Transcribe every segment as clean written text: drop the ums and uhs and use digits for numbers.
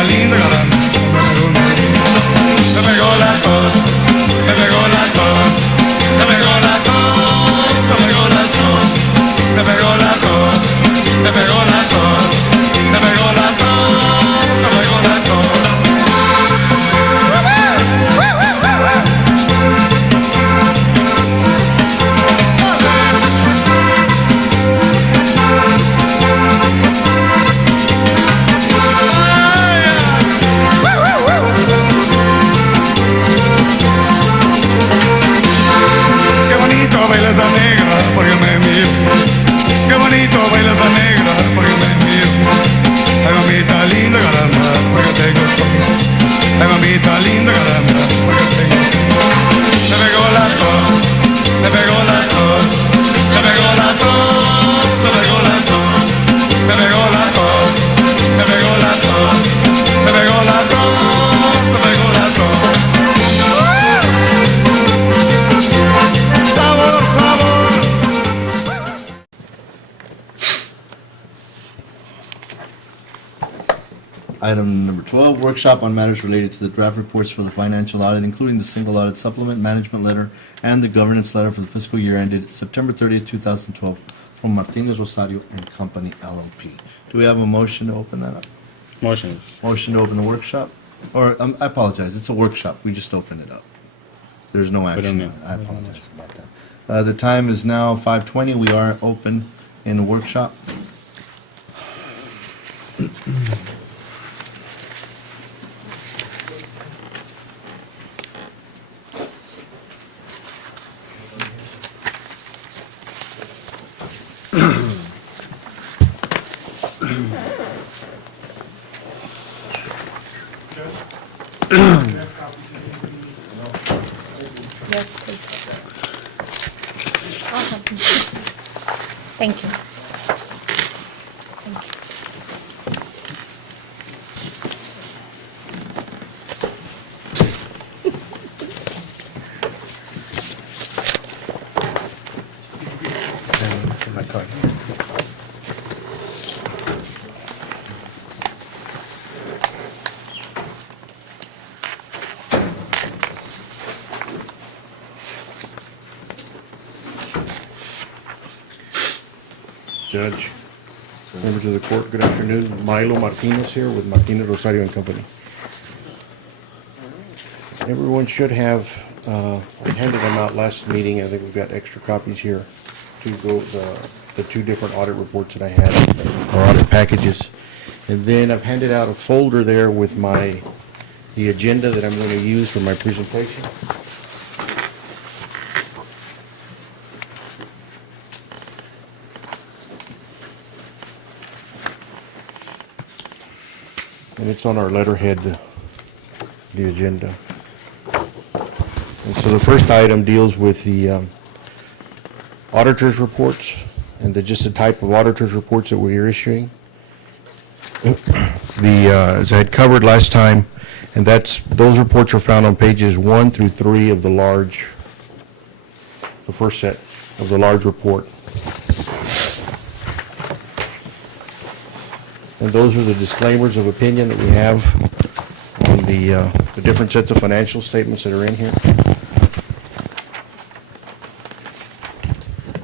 mamita linda, caramba, me pegó la tos, me pegó la tos, me pegó la tos, me pegó la tos, me pegó la tos, me pegó la tos, me pegó la tos, me pegó la tos. Baila esa negra porque me mira. Qué bonito baila esa negra porque me mira. Ay mamita linda caramba porque tengo tos. Ay mamita linda caramba porque tengo tos. Me pegó la tos, me pegó la tos, me pegó la tos, me pegó la tos, me pegó la tos, me pegó la tos, me pegó la tos, me pegó la tos. Item number 12, workshop on matters related to the draft reports for the financial audit, including the single audit supplement, management letter, and the governance letter for the fiscal year ended September 30th, 2012, from Martinez Rosario and Company, LLP. Do we have a motion to open that up? Motion. Motion to open the workshop? Or, I apologize, it's a workshop. We just opened it up. There's no action on it. I apologize about that. The time is now 5:20. We are open in the workshop. Yes, please. Awesome. Thank you. Thank you. It's in my card. Judge, members of the court, good afternoon. Milo Martinez here with Martinez Rosario and Company. Everyone should have, I handed them out last meeting. I think we've got extra copies here to go, the two different audit reports that I had, or audit packages. And then I've handed out a folder there with the agenda that I'm going to use for my presentation. And it's on our letterhead, the agenda. And so the first item deals with the auditor's reports and just the type of auditor's reports that we are issuing. As I had covered last time, and those reports are found on pages 1 through 3 of the first set of the large report. And those are the disclaimers of opinion that we have on the different sets of financial statements that are in here.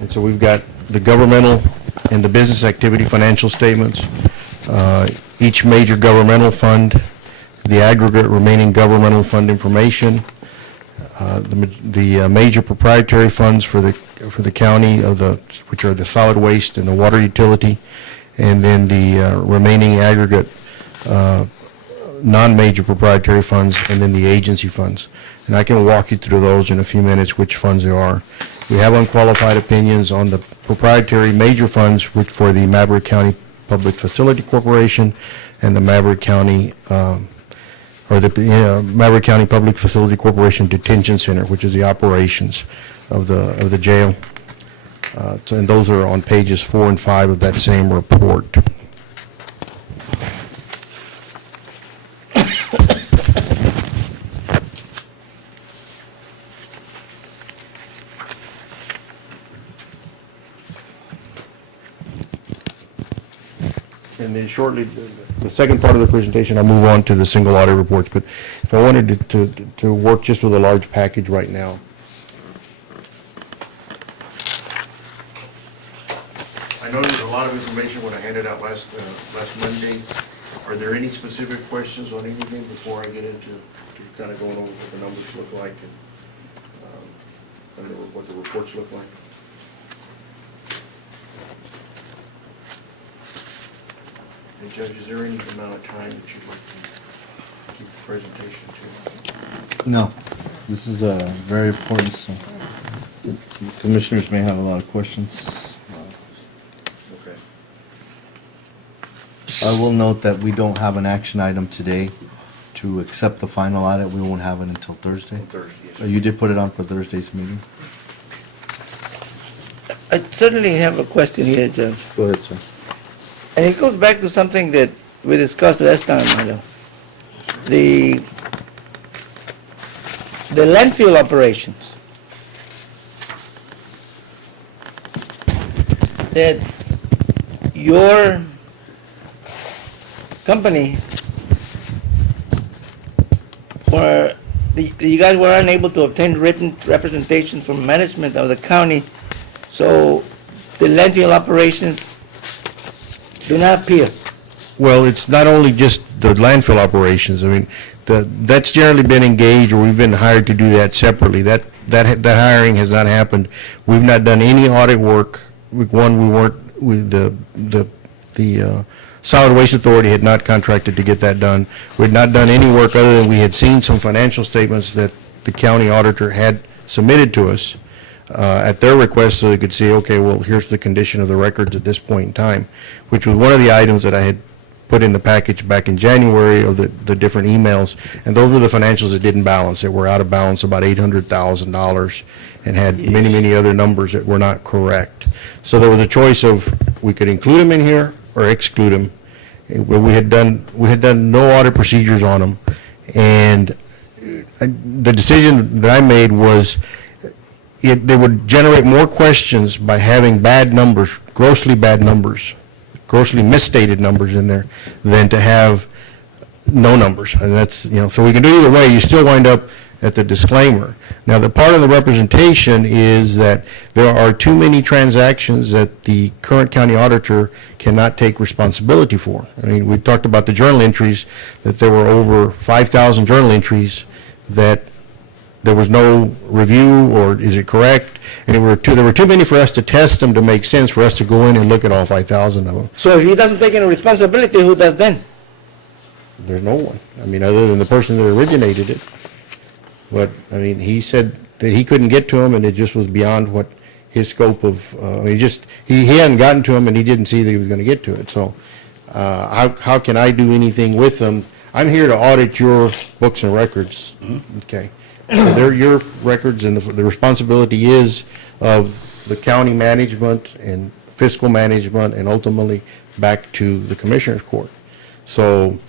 And so we've got the governmental and the business activity financial statements, each major governmental fund, the aggregate remaining governmental fund information, the major proprietary funds for the county which are the solid waste and the water utility, and then the remaining aggregate non-major proprietary funds, and then the agency funds. And I can walk you through those in a few minutes, which funds they are. We have unqualified opinions on the proprietary major funds, which for the Maverick County Public Facility Corporation and the Maverick County Maverick County Public Facility Corporation Detention Center, which is the operations of the jail. And those are on pages 4 and 5 of that same report. And then shortly, the second part of the presentation, I'll move on to the single audit reports. But if I wanted to work just with a large package right now, I know there's a lot of information when I handed out last Monday. Are there any specific questions on anything before I get into kind of going over what the numbers look like and what the reports look like? And Judge, is there any amount of time that you'd like to keep the presentation to? No, this is very important, so commissioners may have a lot of questions. Okay. I will note that we don't have an action item today to accept the final audit. We won't have it until Thursday. On Thursday, yes. You did put it on for Thursday's meeting? I certainly have a question here, Judge. Go ahead, sir. And it goes back to something that we discussed last time, Milo. The landfill operations. That your company, you guys were unable to obtain written representation from management of the county, so the landfill operations do not appear. Well, it's not only just the landfill operations. I mean, that's generally been engaged, or we've been hired to do that separately. That hiring has not happened. We've not done any audit work. One, we weren't with the Solid Waste Authority had not contracted to get that done. We had not done any work other than we had seen some financial statements that the county auditor had submitted to us at their request, so they could see, okay, well, here's the condition of the records at this point in time, which was one of the items that I had put in the package back in January of the different emails, and those were the financials that didn't balance. That were out of balance about $800,000 and had many, many other numbers that were not correct. So there was a choice of, we could include them in here or exclude them. We had done no audit procedures on them, and the decision that I made was they would generate more questions by having bad numbers, grossly misstated numbers in there, than to have no numbers. And that's, so we can do either way. You still wind up at the disclaimer. Now, the part of the representation is that there are too many transactions that the current county auditor cannot take responsibility for. I mean, we talked about the journal entries, that there were over 5,000 journal entries that there was no review, or is it correct? And there were too many for us to test them to make sense for us to go in and look at all 5,000 of them. So if he doesn't take any responsibility, who does then? There's no one. I mean, other than the person that originated it. But, I mean, he said that he couldn't get to them, and it just was beyond what his scope of, he hadn't gotten to them, and he didn't see that he was going to get to it. So how can I do anything with them? I'm here to audit your books and records, okay? So they're your records, and the responsibility is of the county management and fiscal management, and ultimately back to the Commissioner's Court. So,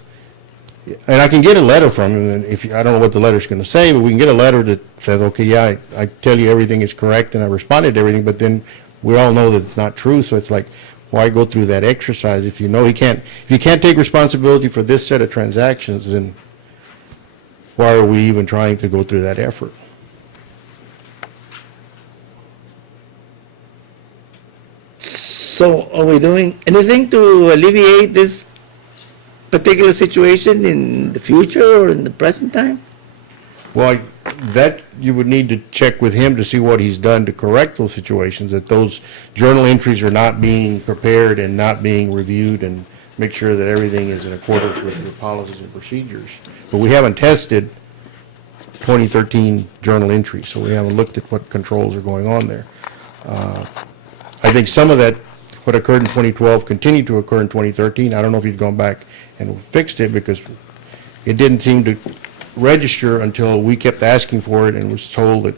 and I can get a letter from him, and I don't know what the letter's going to say, but we can get a letter that says, okay, yeah, I tell you everything is correct, and I responded to everything, but then we all know that it's not true, so it's like, why go through that exercise if you know if you can't take responsibility for this set of transactions, then why are we even trying to go through that effort? So are we doing anything to alleviate this particular situation in the future or in the present time? Well, that you would need to check with him to see what he's done to correct those situations, that those journal entries are not being prepared and not being reviewed, and make sure that everything is in accordance with your policies and procedures. But we haven't tested 2013 journal entries, so we haven't looked at what controls are going on there. I think some of that, what occurred in 2012, continued to occur in 2013. I don't know if he's gone back and fixed it, because it didn't seem to register until we kept asking for it and was told that,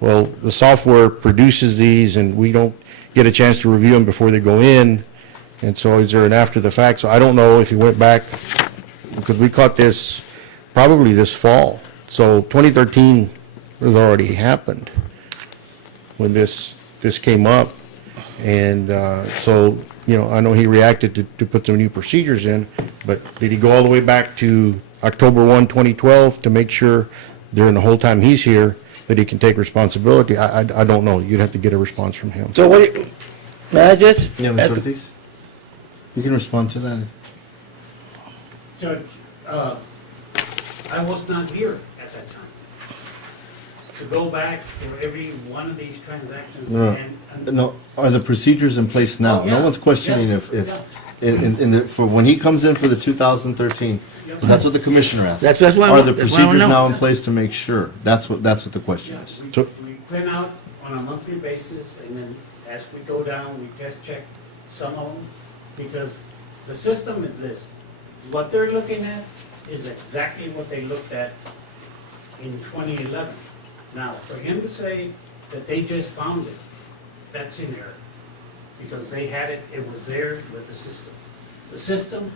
well, the software produces these and we don't get a chance to review them before they go in, and so is there an after the fact? So I don't know if he went back, because we caught this probably this fall. So 2013 has already happened when this came up, and so you know, I know he reacted to put some new procedures in, but did he go all the way back to October 1, 2012 to make sure during the whole time he's here that he can take responsibility? I don't know. You'd have to get a response from him. So what, may I just? Yeah, Mr. Ortiz? You can respond to that. Judge, I was not here at that time. To go back for every one of these transactions No, and. no, are the procedures in place now? Oh, yeah. No one's questioning Yeah, if, yeah. for when he comes in for the 2013, Yeah. that's what the commissioner asked. That's why I Are want- the that's why I want procedures to know. now in place to make sure? That's what the question Yeah, is. we print out on a monthly basis, and then as we go down, we test check some of them, because the system is this. What they're looking at is exactly what they looked at in 2011. Now, for him to say that they just found it, that's in error, because they had it, it was there with the system. The system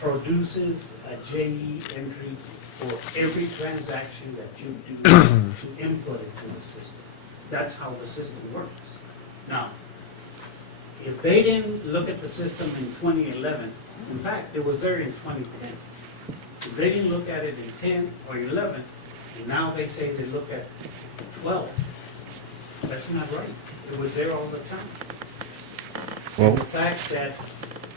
produces a JE entry for every transaction that you do to input it to the system. That's how the system works. Now, if they didn't look at the system in 2011, in fact, it was there in 2010. If they didn't look at it in 10 or 11, and now they say they look at 12, that's not right. It was there all the time. Well, The fact that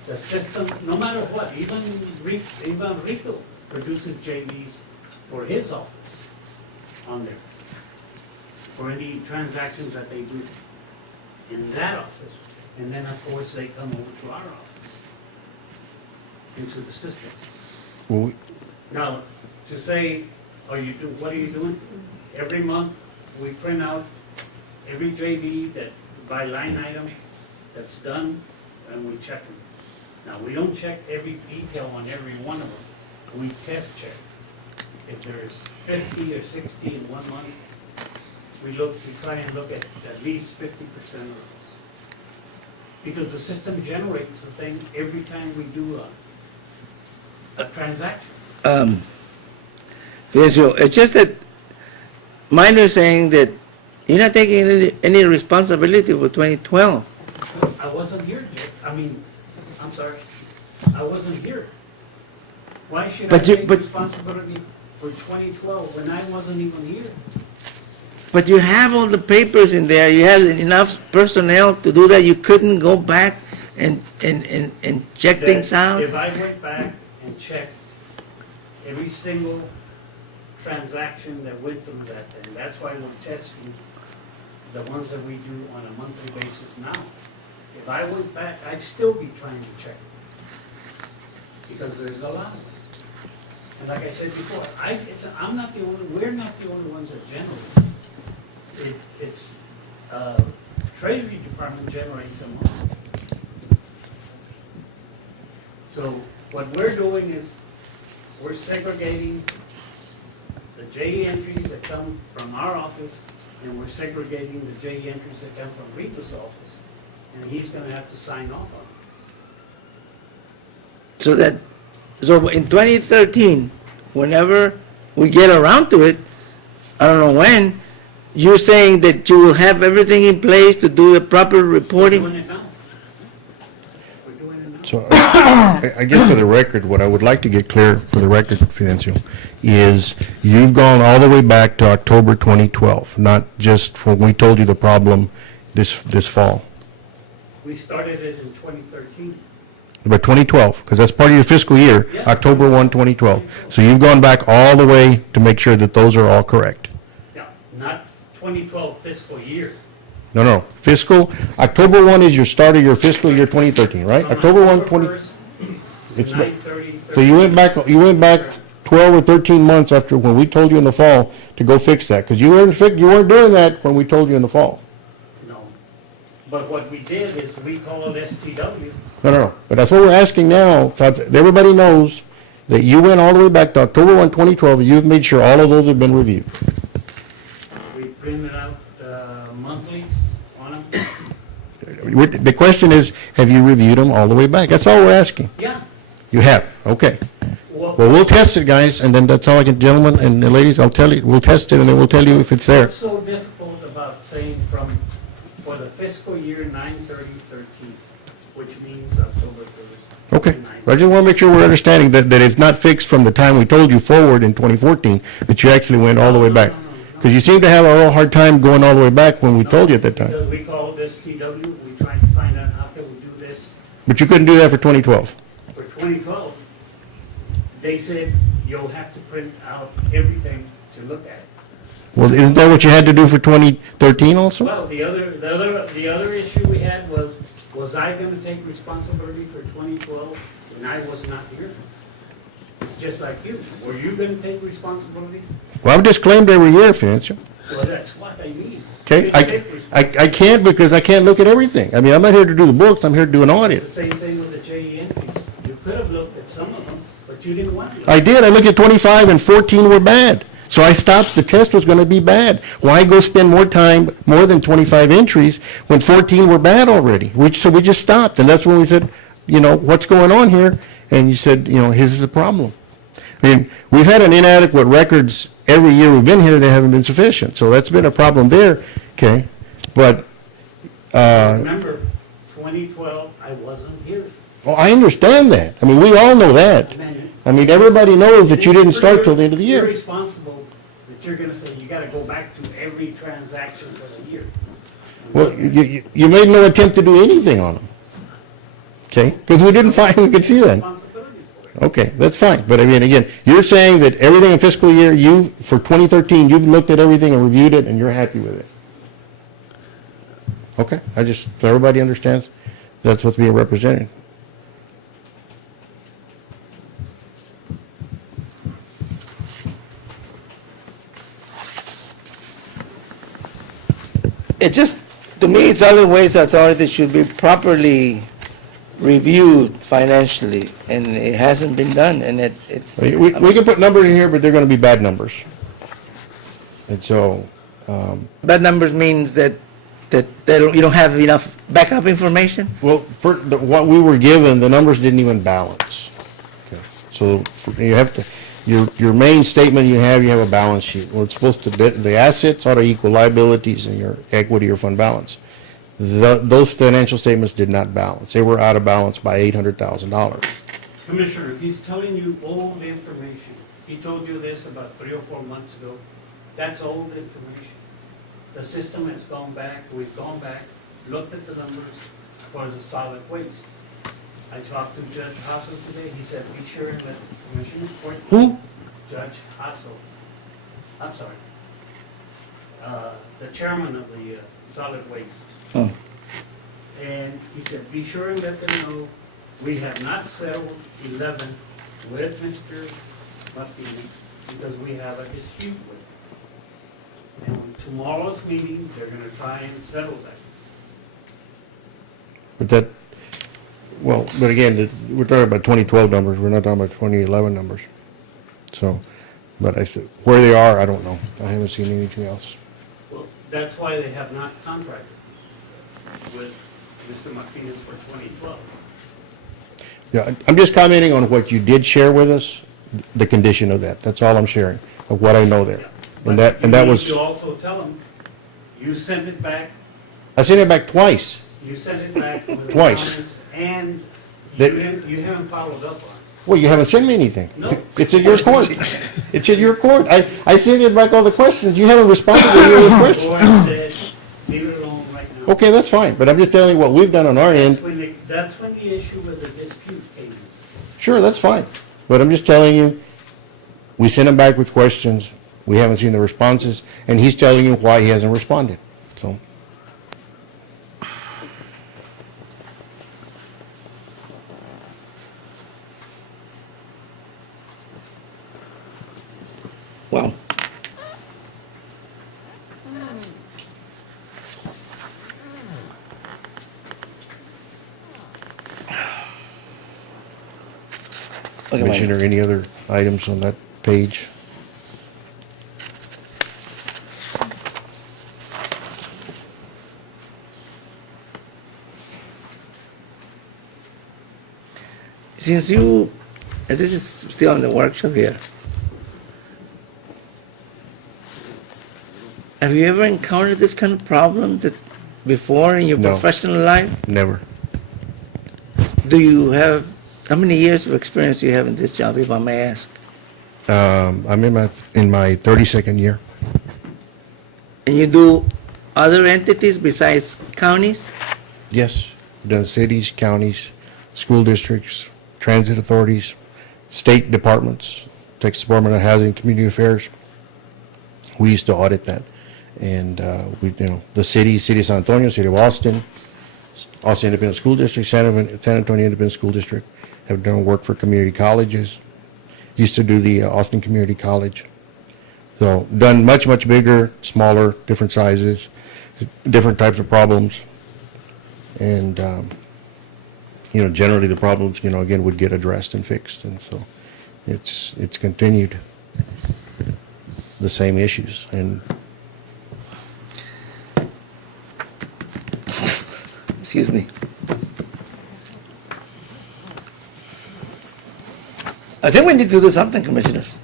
the system, no matter what, even Rico produces JVs for his office on there, for any transactions that they do in that office. And then, of course, they come over to our office, into the system. well, Now, to say, what are you doing? Every month, we print out every JV that, by line item, that's done, and we check them. Now, we don't check every detail on every one of them. We test check. If there's 50 or 60 in 1 month, we try and look at least 50% of those. Because the system generates the thing every time we do a transaction. Yes, so it's just that mine is saying that you're not taking any responsibility for 2012. I wasn't here, Jake. I'm sorry. I wasn't here. Why should I But you- take but- responsibility for 2012 when I wasn't even here? But you have all the papers in there, you have enough personnel to do that, you couldn't go back and check things That out? If I went back and checked every single transaction that went through that thing, that's why we're testing the ones that we do on a monthly basis now. If I went back, I'd still be trying to check it, because there's a lot of them. And like I said before, we're not the only ones that generate. It's Treasury Department generates them all. So what we're doing is, we're segregating the JE entries that come from our office, and we're segregating the JE entries that come from Rita's office, and he's gonna have to sign off on it. So in 2013, whenever we get around to it, I don't know when, you're saying that you will have everything in place to do the proper We're reporting? doing it now. We're doing it now. so I guess for the record, what I would like to get clear for the record, Fidencio, is you've gone all the way back to October 2012, not just when we told you the problem this fall, We started it in 2013. but 2012, because that's part of your fiscal year, Yeah. October 1, 2012. So you've gone back all the way to make sure that those are all correct. Yeah, not 2012 fiscal year. No, fiscal, October 1 is your start of your fiscal year 2013, right? From October 1, October 20, 1st It's to 9/30. so you went back 12 or 13 months after when we told you in the fall to go fix that, because you weren't doing that when we told you in the fall. No. But what we did is we called STW. No, but that's what we're asking now, so that everybody knows that you went all the way back to October 1, 2012, and you've made sure all of those have been reviewed. We printed out monthlies on them. The question is, have you reviewed them all the way back? That's all we're asking. Yeah. You have, okay. Well, Well, we'll test it, guys, and then that's all I can, gentlemen and ladies, I'll tell you, we'll test it, and then we'll tell you if it's there. what's so difficult about saying for the fiscal year 9/30/13, I just want to make sure we're understanding that it's not fixed from the time we told you forward in 2014, that you actually went all the way back. Because you seem to have a real hard time going all the way back when we told you at that time. Because we called this TW, we tried to find out how can we do this But you couldn't do that for 2012. for 2012. They said you'll have to print out everything to look at. Well, isn't that what you had to do for 2013 also? Well, the other issue we had was I gonna take responsibility for 2012 when I was not here? It's just like you. Were you gonna take responsibility? Well, I've disclaimed every year, Fidencio. Well, that's what I mean. Okay, You didn't take responsibility. I can't because I can't look at everything. I mean, I'm not here to do the books, I'm here to do an It's audit. the same thing with the JE entries. You could have looked at some of them, but you didn't want to. I did, I looked at 25 and 14 were bad. So I stopped, the test was gonna be bad. Why go spend more time, more than 25 entries, when 14 were bad already? So we just stopped, and that's when we said, you know, what's going on here? And you said, you know, here's the problem. I mean, we've had an inadequate records every year we've been here, they haven't been sufficient. So that's been a problem there, okay? But, Remember, 2012, I wasn't here. well, I understand that. I mean, we all know that. I mean, everybody knows that you didn't start till the end of the You're year. responsible that you're gonna say, you gotta go back to every transaction for the year. Well, you made no attempt to do anything on them. Okay? Because we didn't find, we could see that. Responsibilities for it. Okay, that's fine. But I mean, again, you're saying that everything in fiscal year, for 2013, you've looked at everything and reviewed it, and you're happy with it. Okay, so everybody understands that's what's being represented. It just, to me, it's Solid Waste Authority should be properly reviewed financially, and it hasn't been done, and it's. We can put numbers in here, but they're going to be bad numbers. And so, Bad numbers means that you don't have enough backup information? well, what we were given, the numbers didn't even balance. Okay. So you have to, your main statement you have a balance sheet. Well, it's supposed to, the assets ought to equal liabilities and your equity or fund balance. Those financial statements did not balance. They were out of balance by $800,000. Commissioner, he's telling you old information. He told you this about 3 or 4 months ago. That's old information. The system has gone back, we've gone back, looked at the numbers for the solid waste. I talked to Judge Hassel today, he said, be sure and let the Commissioner's Court. Who? Judge Hassel. I'm sorry. The chairman of the solid waste. Oh. And he said, be sure and let them know, we have not settled 11 with Mr. Martinez because we have a dispute with him. And tomorrow's meeting, they're gonna try and settle that. But but again, we're talking about 2012 numbers, we're not talking about 2011 numbers. So, but I said, where they are, I don't know. I haven't seen anything else. Well, that's why they have not contracted with Mr. Martinez for 2012. Yeah, I'm just commenting on what you did share with us, the condition of that. That's all I'm sharing, of what I know there. And that was, You also tell them, you send it back, I sent it back twice. you send it back with the Twice. comments, and That- you haven't followed up on it. Well, you haven't sent me anything. No. It's in your court. It's in your court. I sent it back all the questions. You haven't responded to any of those questions. Or I said, leave it alone right now. Okay, that's fine, but I'm just telling you what we've done on our end. That's when the issue with the dispute came in. Sure, that's fine. But I'm just telling you, we sent him back with questions. We haven't seen the responses, and he's telling you why he hasn't responded. So, Well, okay, Commissioner, any other items on that page? since you, and this is still on the workshop here, have you ever encountered this kind of problem before in your No. professional life? Never. Do you have How many years of experience do you have in this job, if I may ask? I'm in my 32nd year. And you do other entities besides counties? Yes, done cities, counties, school districts, transit authorities, state departments, Texas Department of Housing and Community Affairs. We used to audit that. And the city of San Antonio, city of Austin Independent School District, San Antonio Independent School District, have done work for community colleges. Used to do the Austin Community College. So done much, much bigger, smaller, different sizes, different types of problems. And, generally the problems, again, would get addressed and fixed. And so it's continued the same issues. And Excuse me. I think we need to do something, Commissioners.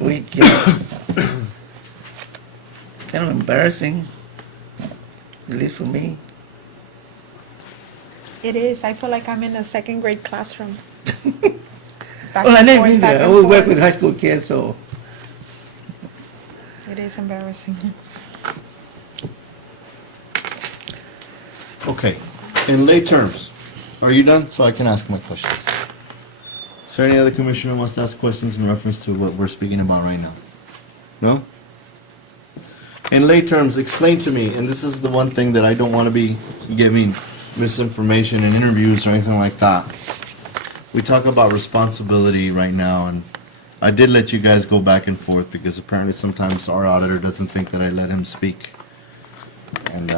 We can, kind of embarrassing, at least for me. It is. I feel like I'm in a second grade classroom. Back Well, I and didn't forth, mean back that. I and always work forth. with high school kids, so. It is embarrassing. Okay, in lay terms, are you done? So I can ask my questions. Is there any other commissioner who wants to ask questions in reference to what we're speaking about right now? No? In lay terms, explain to me, and this is the one thing that I don't want to be giving misinformation in interviews or anything like that. We talk about responsibility right now, and I did let you guys go back and forth because apparently sometimes our auditor doesn't think that I let him speak. And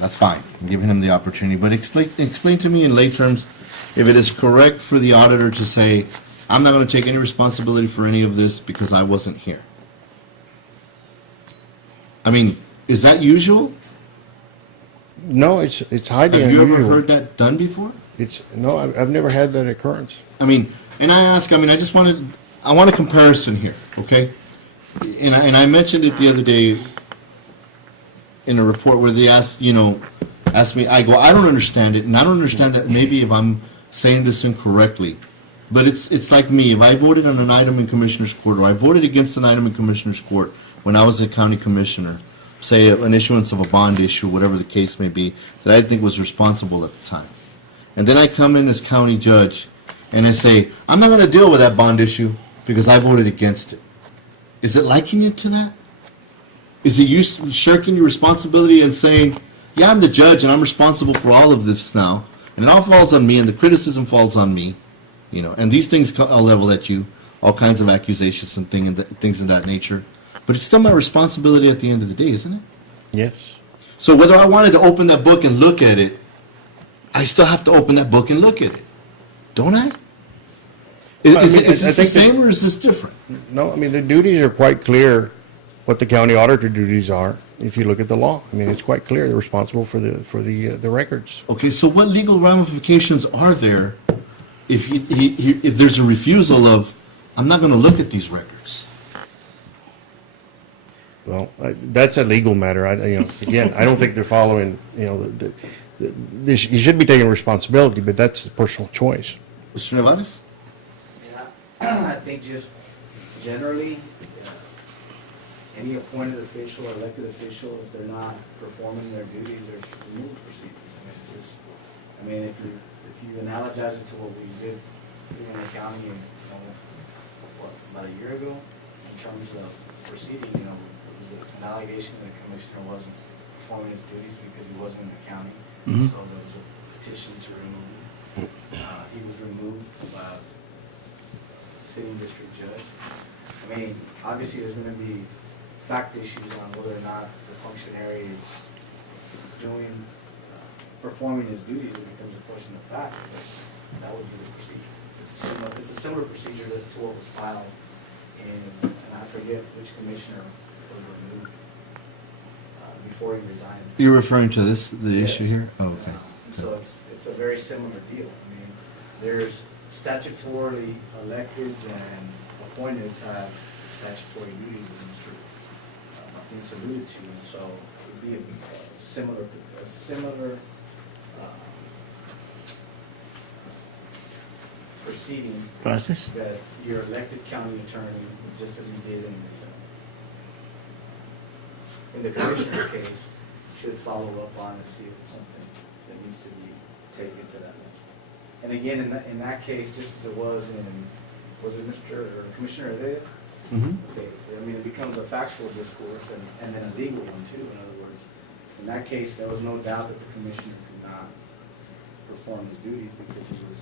that's fine. I'm giving him the opportunity. But explain to me in lay terms if it is correct for the auditor to say, I'm not going to take any responsibility for any of this because I wasn't here. I mean, is that usual? no, it's highly Have you unusual. ever heard that done before? No, I've never had that occurrence. I mean, and I want a comparison here, okay? And I mentioned it the other day in a report where they asked me, I don't understand it, and I don't understand that maybe if I'm saying this incorrectly, but it's like me, if I voted on an item in Commissioner's Court, or I voted against an item in Commissioner's Court when I was a county commissioner, say an issuance of a bond issue, whatever the case may be, that I think was responsible at the time. And then I come in as county judge, and I say, I'm not going to deal with that bond issue because I voted against it. Is it liking it to that? Is it you shirking your responsibility and saying, yeah, I'm the judge and I'm responsible for all of this now, and it all falls on me and the criticism falls on me, and these things I'll level at you, all kinds of accusations and things of that nature. But it's still my responsibility at the end of the day, isn't it? Yes. So whether I wanted to open that book and look at it, I still have to open that book and look at it, don't I? Is this the same or is this different? No, I mean, the duties are quite clear, what the county auditor duties are, if you look at the law. I mean, it's quite clear, they're responsible for the records. Okay, so what legal ramifications are there if if there's a refusal of, I'm not going to look at these records? Well, that's a legal matter. Again, I don't think they're following, you should be taking responsibility, but that's a personal choice. Mr. Nevares? I think just generally, any appointed official or elected official, if they're not performing their duties, there's removal proceedings. If you analogize it to what we did here in the county, about a year ago, in terms of proceeding, it was an allegation that the commissioner wasn't performing his duties because he wasn't in the county. Mhm. So there was a petition to remove him. He was removed by sitting district judge. Obviously, there's going to be fact issues on whether or not the functionary is performing his duties. It becomes a question of fact, but that would be the procedure. It's a similar procedure to what was filed, and I forget which commissioner was removed before he resigned. You're referring to the Yes. issue here? Oh, okay. So it's a very similar deal. There's statutorily electeds and appointeds have statutory duties in this group. Martinez alluded to, and so it would be a similar proceeding Process? that your elected county attorney, just as he did in the commissioner's case, should follow up on and see if it's something that needs to be taken to that level. And again, in that case, just as it was it Mr. or Commissioner Heredia? Okay, I mean, it becomes a factual discourse and then a legal one too, in other words. In that case, there was no doubt that the commissioner could not perform his duties because he was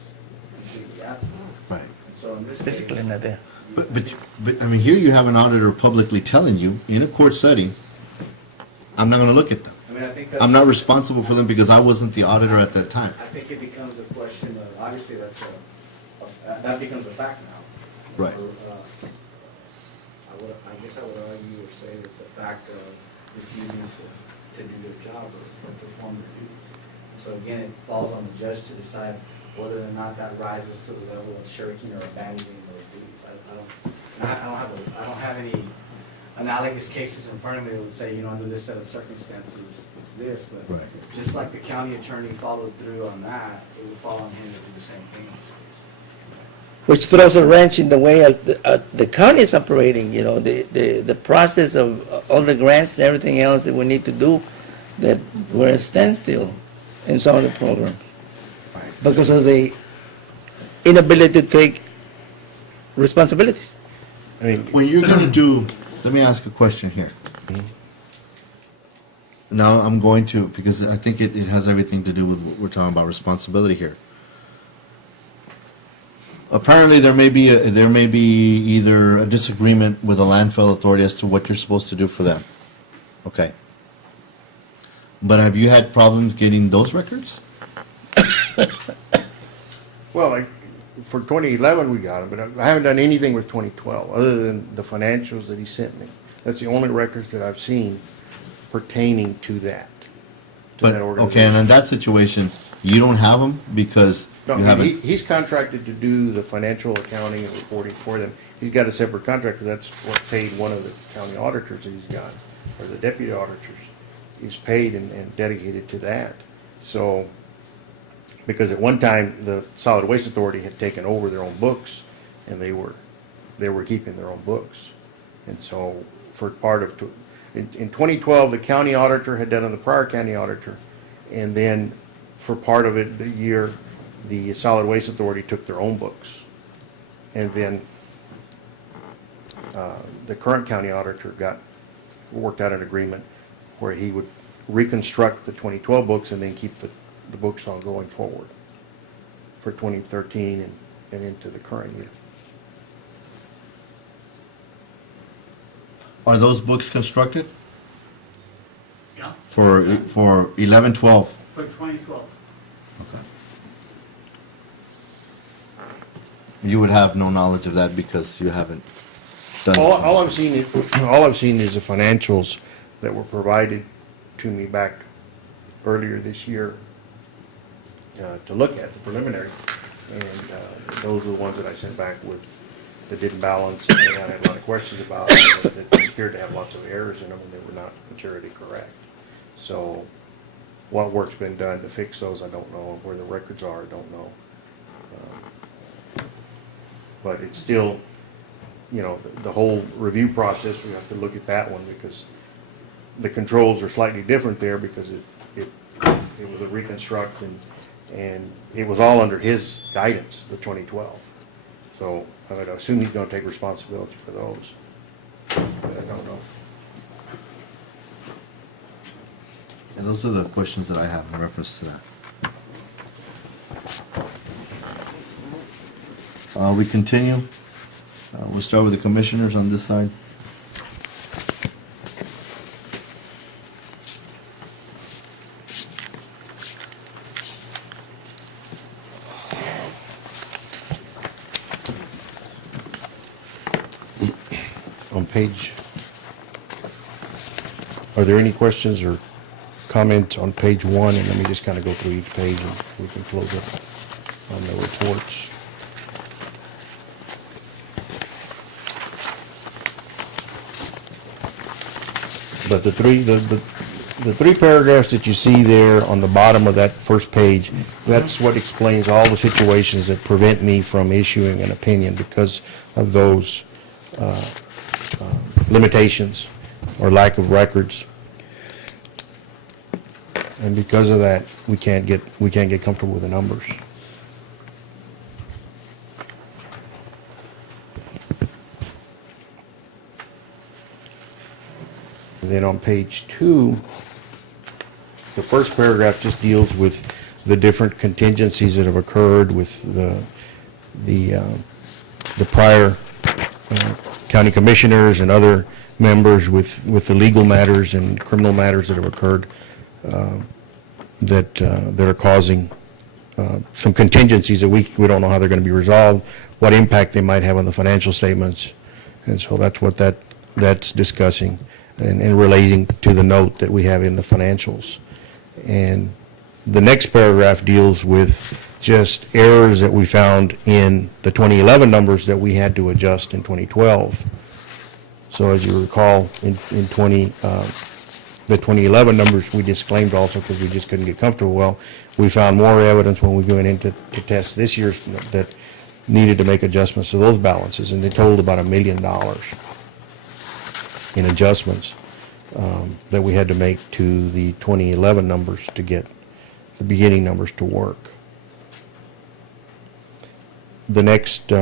completely absent. Right. And so in this case. Physically not there. But I mean, here you have an auditor publicly telling you, in a court setting, I'm not going to look at them. I mean, I think that's. I'm not responsible for them because I wasn't the auditor at that time. I think it becomes a question of, obviously, that becomes a fact now. Right. I guess I would argue or say it's a fact of refusing to do their job or perform their duties. So again, it falls on the judge to decide whether or not that rises to the level of shirking or abandoning those duties. I don't have any analogous cases in front of me that would say, under this set of circumstances, it's this, but Right. just like the county attorney followed through on that, it would fall on him to do the same thing in this case. Which throws a wrench in the way the county is operating, the process of all the grants and everything else that we need to do, that we're at standstill in some of the programs. Because of the inability to take responsibilities. I mean, When you're going to do, let me ask a question here. Now I'm going to, because I think it has everything to do with what we're talking about, responsibility here. Apparently, there may be either a disagreement with the landfill authority as to what you're supposed to do for them. Okay. But have you had problems getting those records? well, for 2011, we got them, but I haven't done anything with 2012, other than the financials that he sent me. That's the only records that I've seen pertaining to that, But, that organization. okay, and in that situation, you don't have them because No, you I mean, haven't. he's contracted to do the financial accounting and reporting for them. He's got a separate contractor. That's what paid one of the county auditors that he's got, or the deputy auditors. He's paid and dedicated to that. So, because at one time, the Solid Waste Authority had taken over their own books, and they were keeping their own books. And so, for part of, in 2012, the county auditor had done on the prior county auditor, and then for part of it, the year, the Solid Waste Authority took their own books. And then the current county auditor worked out an agreement where he would reconstruct the 2012 books and then keep the books on going forward for 2013 and into the current year. Are those books constructed Yeah, for 11, 12? for 2012. Okay. You would have no knowledge of that because you haven't done. All I've seen is the financials that were provided to me back earlier this year to look at, the preliminary. And those are the ones that I sent back with, that didn't balance, and I had a lot of questions about, that appeared to have lots of errors in them, and they were not materially correct. So what work's been done to fix those, I don't know. Where the records are, I don't know. But it's still, the whole review process, we have to look at that one because the controls are slightly different there because it was a reconstruct and it was all under his guidance, the 2012. So I would assume he's going to take responsibility for those. But I don't know. And those are the questions that I have in reference to that. We continue. We'll start with the commissioners on this side. On page, are there any questions or comments on page 1? And let me just kind of go through each page and we can close up on the reports. But the three paragraphs that you see there on the bottom of that first page, that's what explains all the situations that prevent me from issuing an opinion because of those limitations or lack of records. And because of that, we can't get comfortable with the numbers. And then on page 2, the first paragraph just deals with the different contingencies that have occurred with the prior county commissioners and other members with the legal matters and criminal matters that have occurred that are causing some contingencies that we don't know how they're going to be resolved, what impact they might have on the financial statements, and so that's what that's discussing and relating to the note that we have in the financials. And the next paragraph deals with just errors that we found in the 2011 numbers that we had to adjust in 2012. So as you recall, in the 2011 numbers we disclaimed also because we just couldn't get comfortable. Well, we found more evidence when we went in to test this year's that needed to make adjustments to those balances, and they totaled about $1 million in adjustments that we had to make to the 2011 numbers to get the beginning numbers to work. The next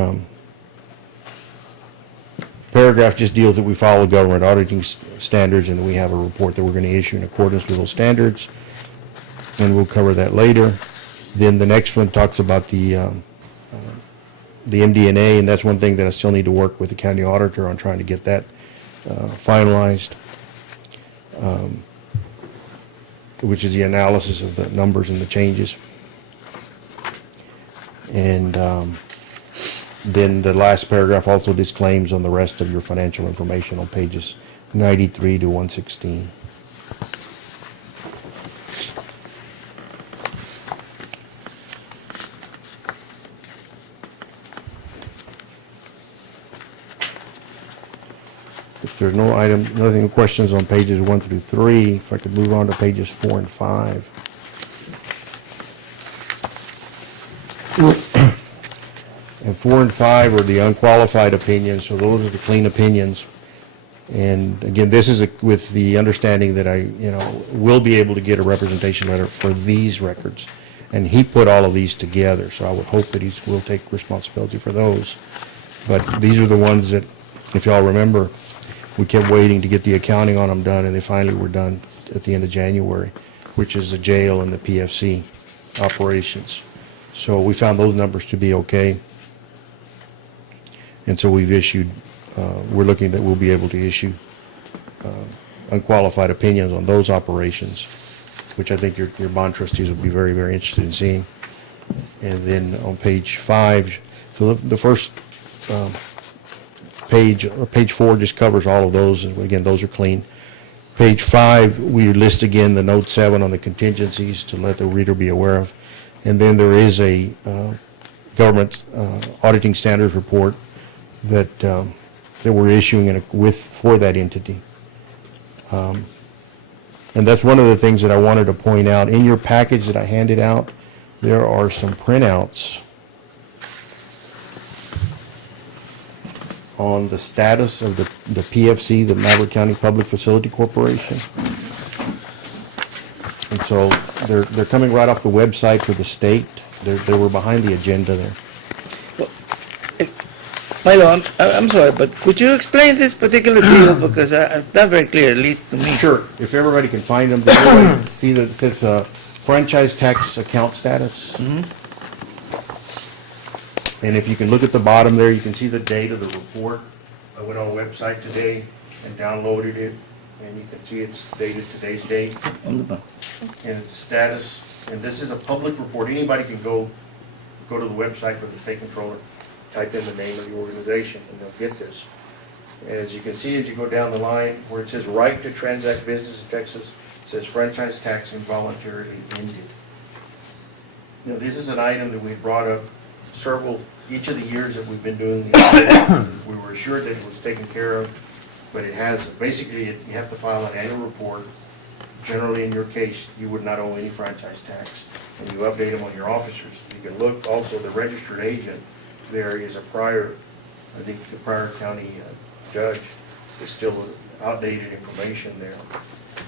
paragraph just deals that we follow government auditing standards and that we have a report that we're going to issue in accordance with those standards, and we'll cover that later. Then the next one talks about the MD&A, and that's one thing that I still need to work with the county auditor on trying to get that finalized, which is the analysis of the numbers and the changes. And then the last paragraph also disclaims on the rest of your financial information on pages 93 to 116. If there's nothing questions on pages 1 through 3, if I could move on to pages 4 and 5. And 4 and 5 are the unqualified opinions, so those are the clean opinions. And again, this is with the understanding that I, will be able to get a representation letter for these records. And he put all of these together, so I would hope that he will take responsibility for those. But these are the ones that, if y'all remember, we kept waiting to get the accounting on them done, and they finally were done at the end of January, which is the jail and the PFC operations. So we found those numbers to be okay. And so we've issued, we're looking that we'll be able to issue unqualified opinions on those operations, which I think your bond trustees will be very, very interested in seeing. And then on page 5, so the first page, or page 4 just covers all of those, and again, those are clean. Page 5, we list again the note 7 on the contingencies to let the reader be aware of. And then there is a government auditing standards report that we're issuing for that entity. And that's one of the things that I wanted to point out. In your package that I handed out, there are some printouts on the status of the PFC, the Maverick County Public Facility Corporation. And so they're coming right off the website for the state. They were behind the agenda there. Milo, I'm sorry, but could you explain this particular deal, because it's not very clear, at least to me. Sure. If everybody can find them, everybody see that it says franchise tax account status. Mm-hmm. And if you can look at the bottom there, you can see the date of the report. I went on the website today and downloaded it, and you can see it's dated today's date. On the bottom. And its status, and this is a public report. Anybody can go to the website for the state controller, type in the name of the organization, and they'll get this. And as you can see, as you go down the line, where it says right to transact business in Texas, it says franchise tax involuntarily ended. Now, this is an item that we brought up each of the years that we've been doing the audit. We were assured that it was taken care of, But it has, basically, you have to file an annual report. Generally, in your case, you would not owe any franchise tax, and you update them on your officers. You can look, also, the registered agent, there is a prior, I think the prior county judge, is still outdated information there.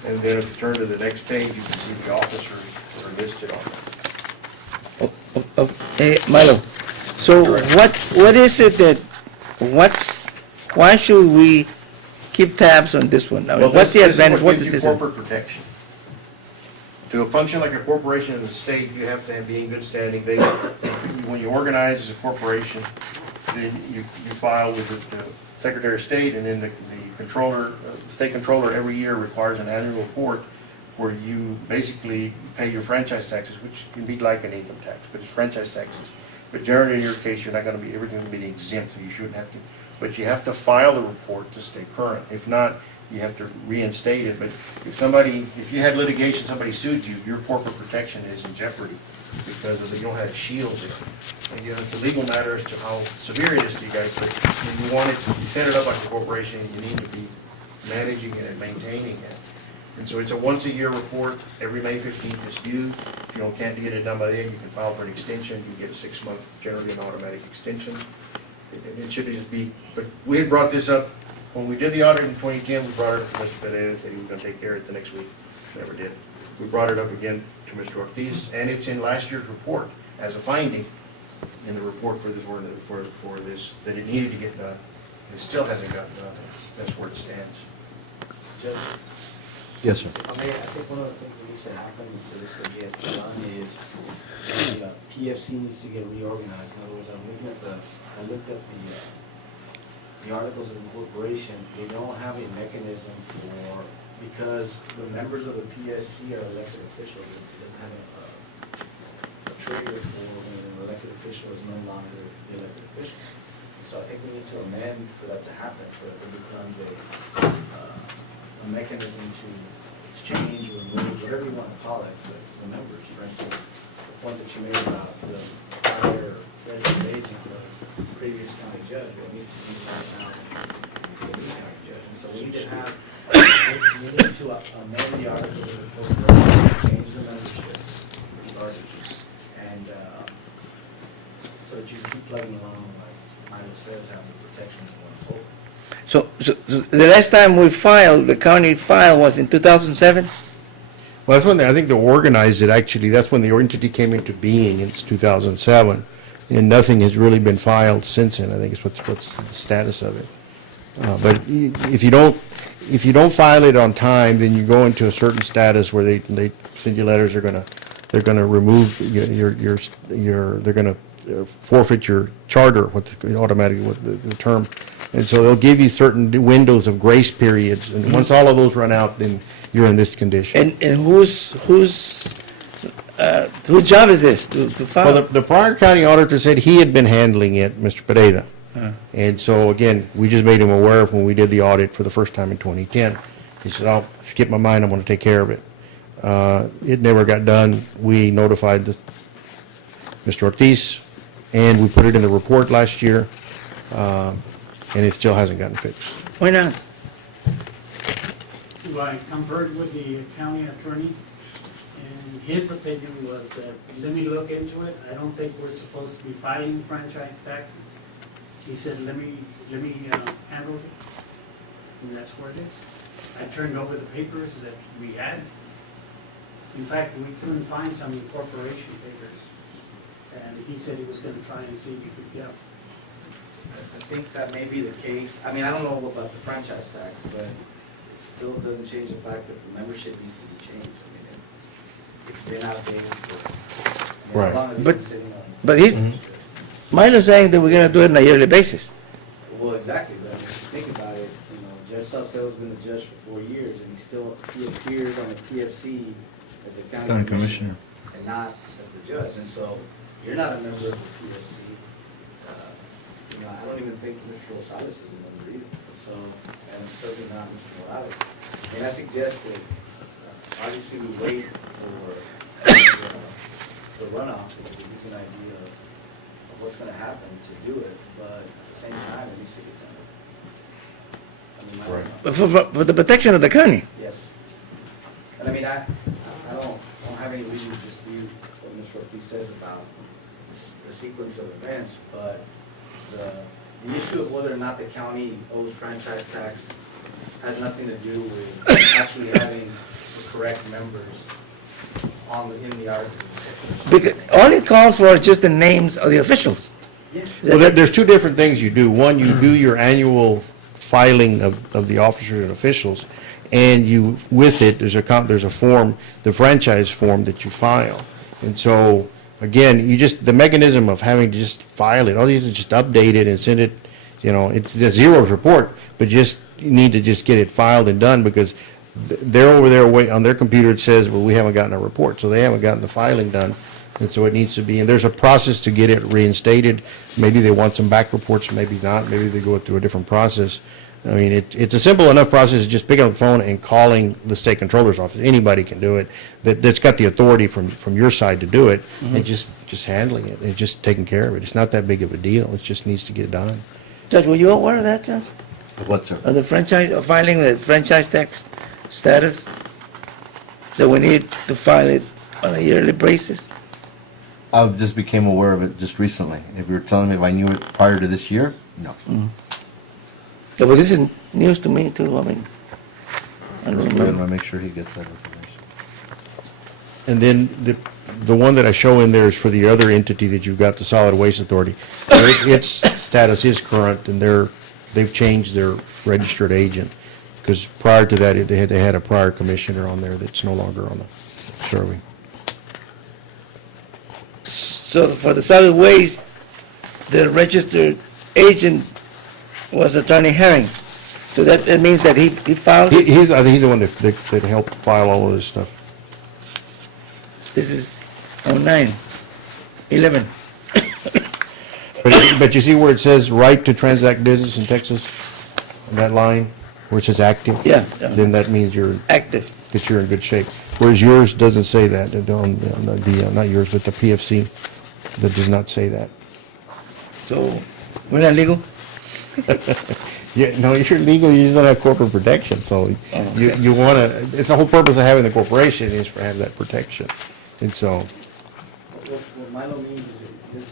And then if you turn to the next page, you can see the officers that are listed on it. Milo, so what is it that, why should we keep tabs on this one? I mean, Well, what's the this is advantage? what What gives is you this? corporate protection. To function like a corporation in the state, you have to be in good standing. When you organize as a corporation, then you file with the Secretary of State, and then the controller, state controller every year requires an annual report where you basically pay your franchise taxes, which can be like an income tax, but it's franchise taxes. But generally, in your case, you're not gonna be, everything will be exempt, so you shouldn't have to. But you have to file the report to stay current. If not, you have to reinstate it. But if you had litigation, somebody sued you, your corporate protection is in jeopardy because of you don't have shields. And, it's a legal matter as to how severe it is to you guys, but when you want it, you set it up like a corporation, and you need to be managing it and maintaining it. And so it's a once-a-year report. Every May 15th is due. If you can't get it done by then, you can file for an extension. You get a 6-month, generally an automatic extension. It should just be, but we had brought this up, when we did the audit in 2010, we brought it up to Mr. Perez, said he was gonna take care of it the next week, never did. We brought it up again to Mr. Ortiz, and it's in last year's report as a finding in the report for this, for this, that it needed to get done. It still hasn't gotten done, that's where it stands. Judge, Yes, sir. I think one of the things that needs to happen for this to get done is the PFC needs to get reorganized. In other words, I looked at the articles of incorporation. They don't have a mechanism for, because the members of the PSC are elected officials. It doesn't have a trigger for when an elected official is no longer the elected official. So I think we need to amend for that to happen, so that it becomes a mechanism to exchange or remove, whatever you want to call it, the members. For instance, the point that you made about the prior registered agent was the previous county judge, well, it needs to be right now the new county judge. And so we need to have, we need to amend the articles of the corporation, change the membership for starters, and so that you keep plugging along, like Milo says, have the protections going forward. So the last time we filed, the county file was in 2007? Well, that's when I think they organized it, actually. That's when the entity came into being. It's 2007. And nothing has really been filed since then. I think is what's the status of it. But if you don't file it on time, then you go into a certain status where they send you letters. They're gonna remove they're gonna forfeit your charter, automatically the term. And so they'll give you certain windows of grace periods, and once all of those run out, then you're in this condition. And whose job is this to file? Well, the prior county auditor said he had been handling it, Mr. Pereira. And so, again, we just made him aware of when we did the audit for the first time in 2010. He said, I'll skip my mind, I'm going to take care of it. It never got done. We notified Mr. Ortiz, and we put it in the report last year, and it still hasn't gotten fixed. Why not? I conferred with the county attorney, and his opinion was that, let me look into it. I don't think we're supposed to be filing franchise taxes. He said, let me handle it, and that's where it is. I turned over the papers that we had. In fact, we couldn't find some incorporation papers, and he said he was gonna try and see if he could get them. I think that may be the case. I mean, I don't know about the franchise tax, but it still doesn't change the fact that the membership needs to be changed. I mean, it's been outdated for, Right. how long have you But- been sitting on? but he's- Mine is saying that we're gonna do it on a yearly basis. Well, exactly, but I mean, if you think about it, Judge Salcedo's been the judge for 4 years, and he appears on the PFC as a county commissioner and not as the judge, and so you're not a member of the PFC. I don't even think Mr. Rosales is a member either, so, and certainly not Mr. Morales. And I suggest that, obviously, we wait for the runoff, because it gives you an idea of what's gonna happen to do it, but at the same time, it needs to get done. I I mean, I don't Right. know. For the protection of the county. Yes. And I mean, I don't have any reason to dispute what Mr. Ortiz says about the sequence of events, but the issue of whether or not the county owes franchise tax has nothing to do with actually having the correct members in the articles. Because all it calls for is just the names of the officials. Yeah. Well, there's two different things you do. One, you do your annual filing of the officers and officials, and you, with it, there's a form, the franchise form that you file. And so, again, the mechanism of having to just file it, all you do is just update it and send it, it's a zeros report, but you need to just get it filed and done, because they're over there on their computer, it says, well, we haven't gotten a report, so they haven't gotten the filing done. And so it needs to be, and there's a process to get it reinstated. Maybe they want some back reports, maybe not, maybe they go through a different process. I mean, it's a simple enough process, just picking up the phone and calling the state controller's office. Anybody can do it, that's got the authority from your side to do it, and just handling it, and just taking care of it. It's not that big of a deal, it just needs to get done. Judge, were you aware of that, Judge? What, sir? Of the franchise, of filing the franchise tax status? That we need to file it on a yearly basis? I just became aware of it just recently. If you were telling me if I knew it prior to this year, no. Yeah, well, this is news to me too, I mean, I don't I'm remember. going to make sure he gets that information. And then the one that I show in there is for the other entity that you've got, the Solid Waste Authority. Its status is current, and they've changed their registered agent, because prior to that, they had a prior commissioner on there that's no longer on the serving. So for the solid waste, the registered agent was Attorney Herring. So that means that he filed it? I think he's the one that helped file all of this stuff. This is 09/11. But you see where it says right to transact business in Texas, on that line, where it says active? Yeah. Then that means Active. that you're in good shape. Whereas yours doesn't say that, not yours, but the PFC, that does not say that. So we're not legal? Yeah, no, if you're legal, you just don't have corporate protection, so you want to, it's the whole purpose of having the corporation is for have that protection. And so, What Milo means is that you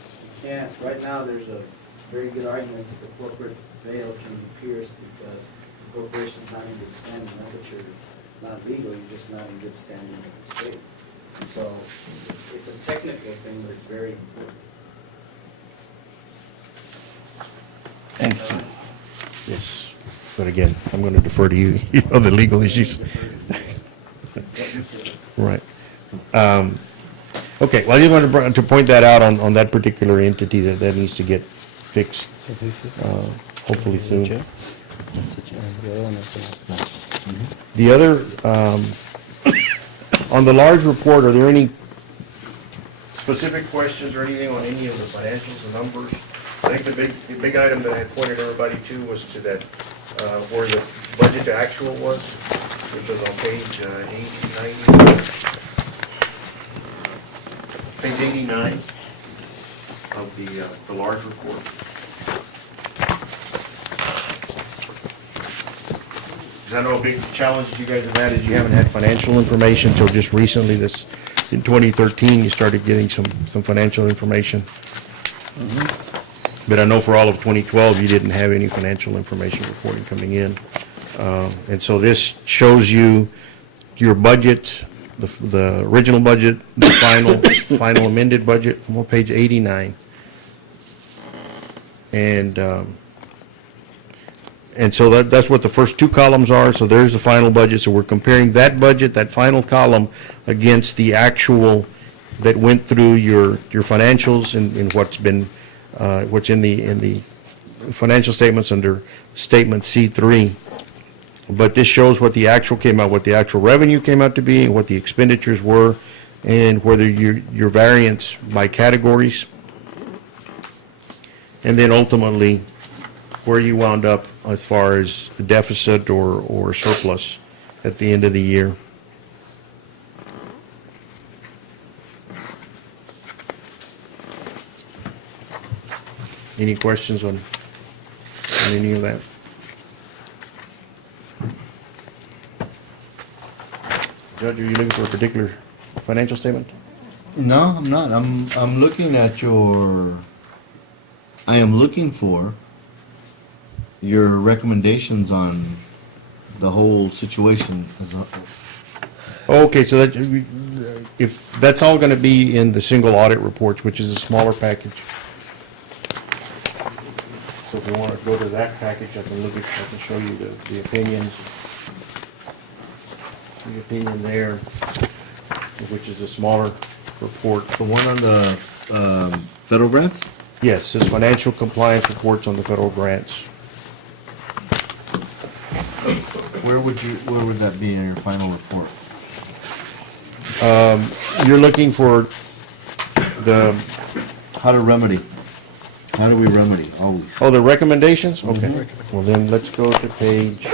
can't, right now, there's a very good argument that the corporate veil can be pierced because the corporation's not in good standing. Not that you're not legal, you're just not in good standing with the state. And so it's a technical thing, but it's very important. Thank you. yes, but again, I'm going to defer to you, you know the legal issues. Right. Okay, well, I just wanted to point that out on that particular entity, that needs to get fixed, So this is hopefully soon. chair? That's the chair. The other one is The other, on the large report, are there any specific questions or anything on any of the financials and numbers? I think the big item that I had pointed everybody to was to that, where the budget to actual was, which was on page 89 of the large report. Because I know a big challenge that you guys have had is you haven't had financial information until just recently. This, in 2013, you started getting some financial information. But I know for all of 2012, you didn't have any financial information reporting coming in. And so this shows you your budget, the original budget, the final amended budget, I'm on page 89. And so that's what the first two columns are. So there's the final budget. So we're comparing that budget, that final column, against the actual that went through your financials and what's been what's in the financial statements under statement C3. But this shows what the actual came out, what the actual revenue came out to be, and what the expenditures were, and whether your variance by categories, and then ultimately where you wound up as far as a deficit or surplus at the end of the year. Any questions on any of that? Judge, are you looking for a particular financial statement? No, I'm not. I'm looking at I am looking for your recommendations on the whole situation. Okay, so that, if, that's all gonna be in the single audit reports, which is a smaller package. So if you wanna go to that package, I can show you the opinions. The opinion there, which is a smaller report. The one on the federal grants? Yes, it's financial compliance reports on the federal grants. Where would that be in your final report? You're looking for the, How to remedy? How do we remedy, always? oh, the recommendations? Okay. Well, then let's go to page.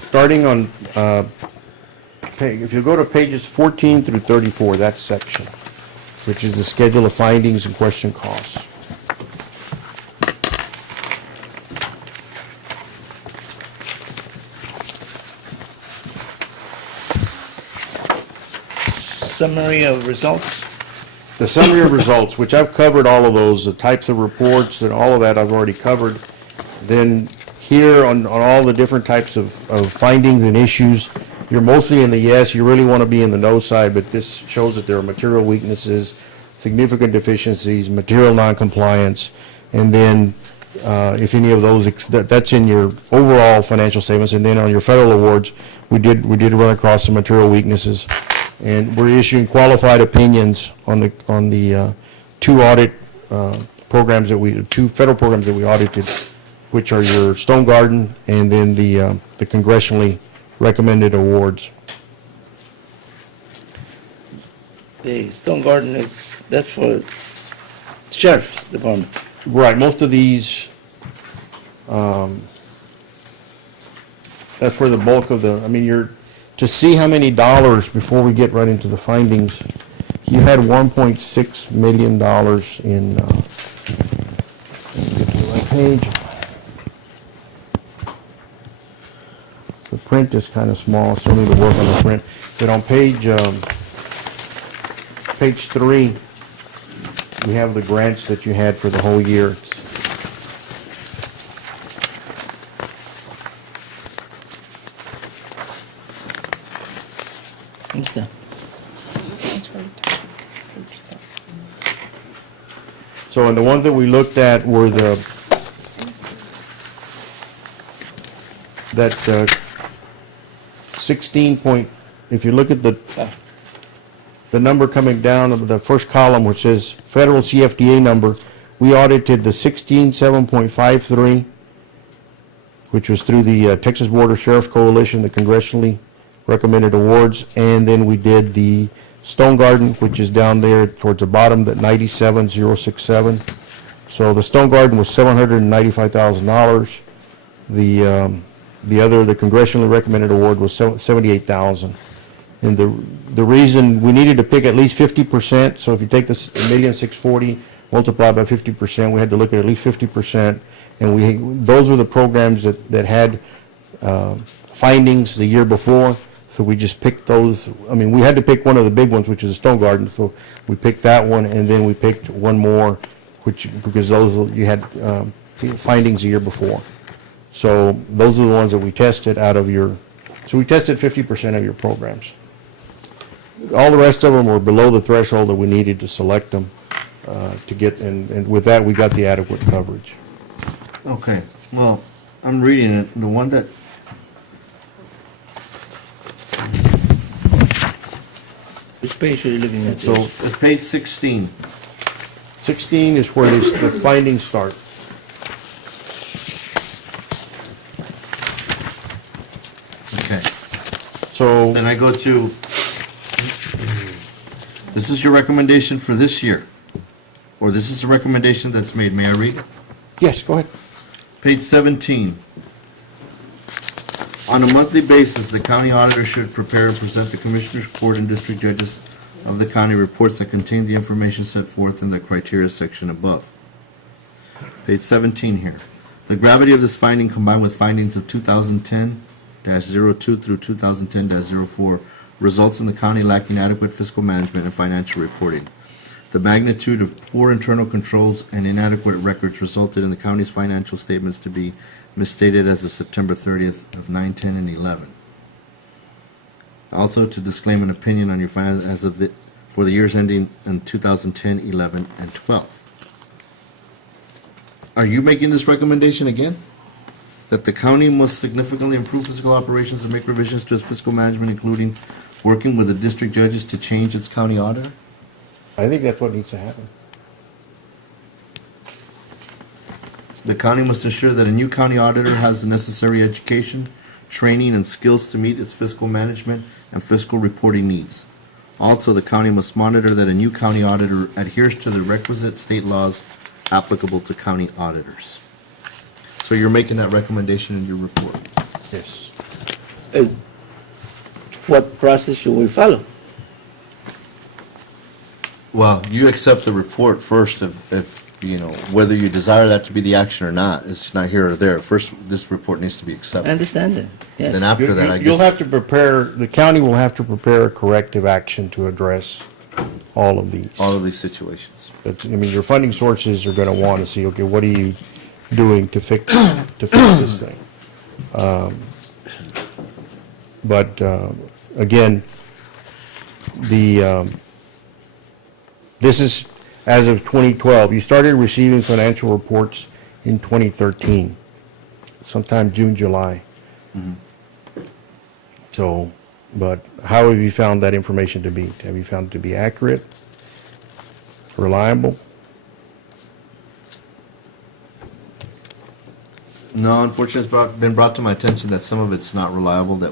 Starting on, if you go to pages 14 through 34, that section, which is the schedule of findings and question costs. Summary of results. The summary of results, which I've covered all of those, the types of reports and all of that I've already covered. Then here on all the different types of findings and issues, you're mostly in the yes, you really want to be in the no side, but this shows that there are material weaknesses, significant deficiencies, material noncompliance, and then if any of those, that's in your overall financial statements, and then on your federal awards, we did run across some material weaknesses. And we're issuing qualified opinions on the two audit programs two federal programs that we audited, which are your Stone Garden and then the congressionally recommended awards. The Stone Garden, that's for Sheriff's Department. Right, most of these, that's where the bulk of the, I mean, to see how many dollars, before we get right into the findings, you had $1.6 million in, let me get to the right page. The print is kind of small, so I need to work on the print. But on page 3, we have the grants that you had for the whole year. What's that? So, and the ones that we looked at were that 16 point, if you look at the number coming down of the first column, which says federal CFDA number, we audited the 167.53, which was through the Texas Border Sheriff's Coalition, the congressionally recommended awards, and then we did the Stone Garden, which is down there towards the bottom, that 97,067. So the Stone Garden was $795,000. The congressionally recommended award was $78,000. And the reason we needed to pick at least 50%, so if you take this $1,640,000 multiplied by 50%, we had to look at least 50%, and those were the programs that had findings the year before. So we just picked those. I mean, we had to pick one of the big ones, which is the Stone Garden. So we picked that one, and then we picked one more, because those you had findings the year before. So those are the ones that we tested out of your. So we tested 50% of your programs. All the rest of them were below the threshold that we needed to select them to get, and with that we got the adequate coverage. Okay, well, I'm reading it. The one that Which page are you looking at? So, at page 16. 16 is where the findings start. Okay. So, Then I go to, this is your recommendation for this year, or this is the recommendation that's made. May I read? yes, go ahead. Page 17. On a monthly basis, the county auditor should prepare and present the commissioners, court, and district judges of the county reports that contain the information set forth in the criteria section above. Page 17 here. The gravity of this finding, combined with findings of 2010-02 through 2010-04, results in the county lacking adequate fiscal management and financial reporting. The magnitude of poor internal controls and inadequate records resulted in the county's financial statements to be misstated as of September 30th of 9, 10, and 11. Also, to disclaim an opinion on your finance as of for the years ending in 2010, 11, and 12. Are you making this recommendation again? That the county must significantly improve fiscal operations and make revisions to its fiscal management, including working with the district judges to change its county auditor? I think that's what needs to happen. The county must ensure that a new county auditor has the necessary education, training, and skills to meet its fiscal management and fiscal reporting needs. Also, the county must monitor that a new county auditor adheres to the requisite state laws applicable to county auditors. So you're making that recommendation in your report? Yes. What process should we follow? Well, you accept the report first if you know, whether you desire that to be the action or not. It's not here or there. First, this report needs to be I accepted. understand that, yes. Then after that, I You'll guess, have to prepare, the county will have to prepare a corrective action to address all of these. all of these situations. But, I mean, your funding sources are going to want to see, okay, what are you doing to fix this thing? Again, this is as of 2012. You started receiving financial reports in 2013, sometime June, July. So, but how have you found that information to be? Have you found it to be accurate, reliable? No, unfortunately, it's been brought to my attention that some of it's not reliable,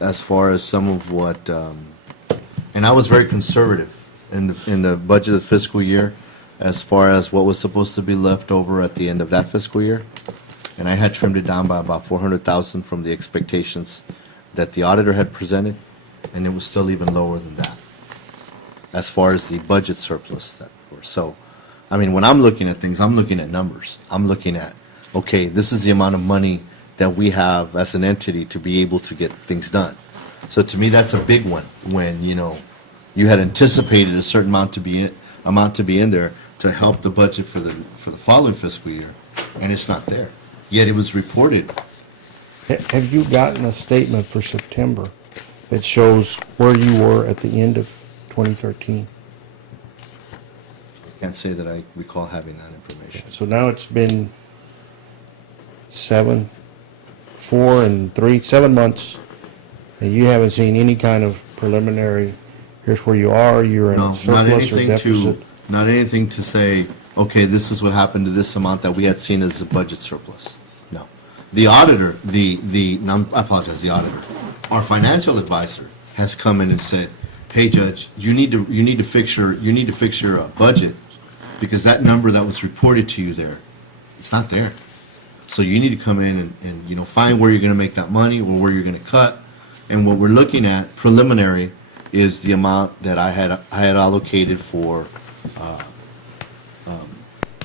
as far as some of what, and I was very conservative in the budget of the fiscal year as far as what was supposed to be left over at the end of that fiscal year. And I had trimmed it down by about $400,000 from the expectations that the auditor had presented, and it was still even lower than that as far as the budget surplus that were. So, I mean, when I'm looking at things, I'm looking at numbers. I'm looking at, okay, this is the amount of money that we have as an entity to be able to get things done. So to me, that's a big one when, you know, you had anticipated a certain amount to be in there to help the budget for the following fiscal year, and it's not there. Yet it was reported. Have you gotten a statement for September that shows where you were at the end of 2013? I can't say that I recall having that information. So now it's been 7 months, and you haven't seen any kind of preliminary, here's where you are, you're in No, a not surplus or anything deficit? not anything to say, okay, this is what happened to this amount that we had seen as a budget surplus. No. The auditor, no, I apologize, the auditor, our financial advisor has come in and said, hey, Judge, you need to fix your budget because that number that was reported to you there, it's not there. So you need to come in and you know, find where you're going to make that money or where you're going to cut. And what we're looking at preliminary is the amount that I had allocated for